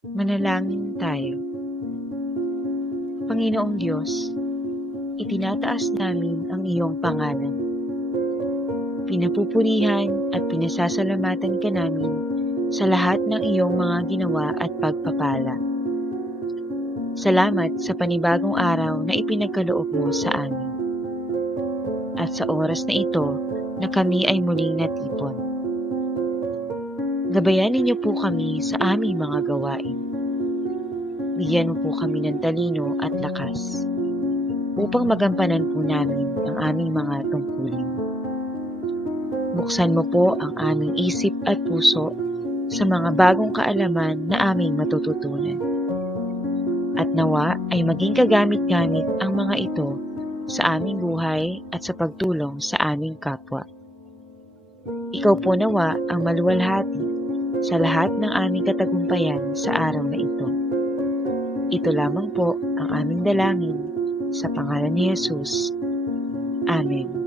Manalangin tayo. Panginoong Diyos, itinataas namin ang iyong pangalan. Pinapupurihan at pinasasalamatan ka namin sa lahat ng iyong mga ginawa at pagpapala. Salamat sa panibagong araw na ipinagkaloob mo sa amin. At sa oras na ito na kami ay muling natipon. Gabayan ninyo po kami sa aming mga gawain. Bigyan mo po kami ng talino at lakas upang magampanan po namin ang aming mga tungkulin. Buksan mo po ang aming isip at puso sa mga bagong kaalaman na aming matututunan. At nawa ay maging kagamit-gamit ang mga ito sa aming buhay at sa pagtulong sa aming kapwa. Ikaw po nawa ang maluwalhati sa lahat ng aming katagumpayan sa araw na ito. Ito lamang po ang aming dalangin sa pangalan ni Jesus. Amen.